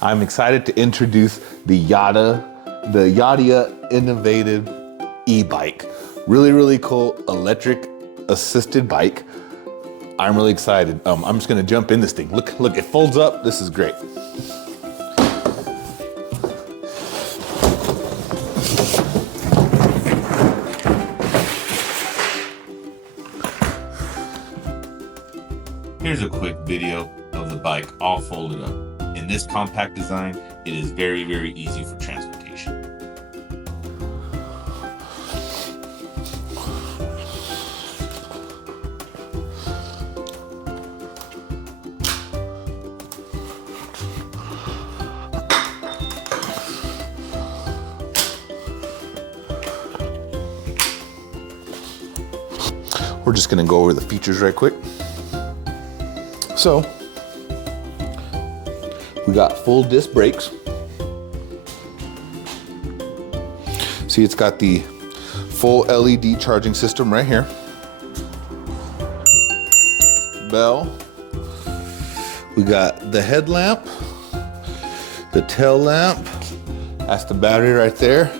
I'm excited to introduce the Yadea Innovative e-bike. Really cool electric assisted bike. I'm really excited. I'm just gonna jump in this thing. Look, it folds up. This is great. Here's a quick video of the bike all folded up. In this compact design, it is very easy for transportation. We're just gonna go over the features right quick. So, we got full disc brakes. See, it's got the full LED charging system right here. Bell. We got the headlamp, the tail lamp. That's the battery right there.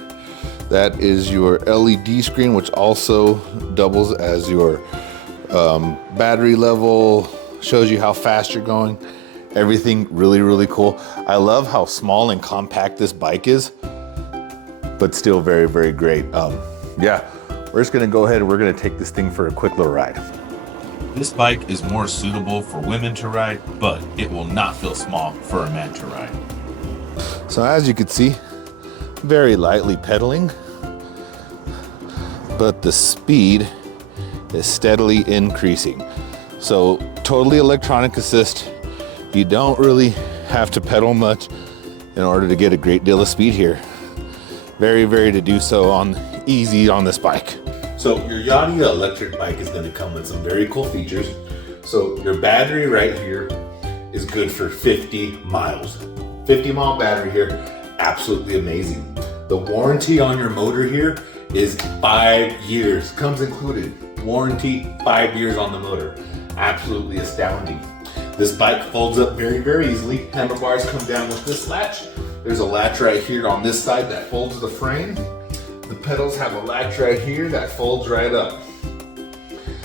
That is your LED screen, which also doubles as your battery level, shows you how fast you're going. Everything really cool. I love how small and compact this bike is, but still very great. Yeah, we're just gonna go ahead and we're gonna take this thing for a quick little ride. This bike is more suitable for women to ride, but it will not feel small for a man to ride. So as you can see, very lightly pedaling, but the speed is steadily increasing. So totally electronic assist. You don't really have to pedal much in order to get a great deal of speed here. Very to do so easy on this bike. So your Yadea electric bike is gonna come with some very cool features. So your battery right here is good for 50 miles. 50-mile battery here, absolutely amazing. The warranty on your motor here is 5 years, comes included. Warranty, 5 years on the motor. Absolutely astounding. This bike folds up very easily. Handlebars come down with this latch. There's a latch right here on this side that folds the frame. The pedals have a latch right here that folds right up.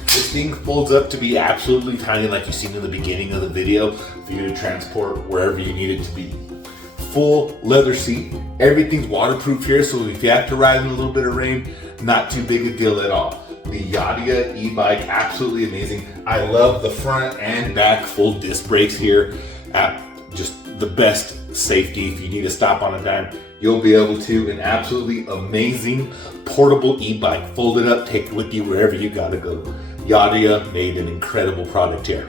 This thing folds up to be absolutely tiny, like you've seen in the beginning of the video, for you to transport wherever you need it to be. Full leather seat. Everything's waterproof here, so if you have to ride in a little bit of rain, not too big a deal at all. The Yadea e-bike, absolutely amazing. I love the front and back full disc brakes here. Just the best safety. If you need to stop on a dime, you'll be able to. An absolutely amazing portable e-bike. Fold it up, take it with you wherever you gotta go. Yadea made an incredible product here.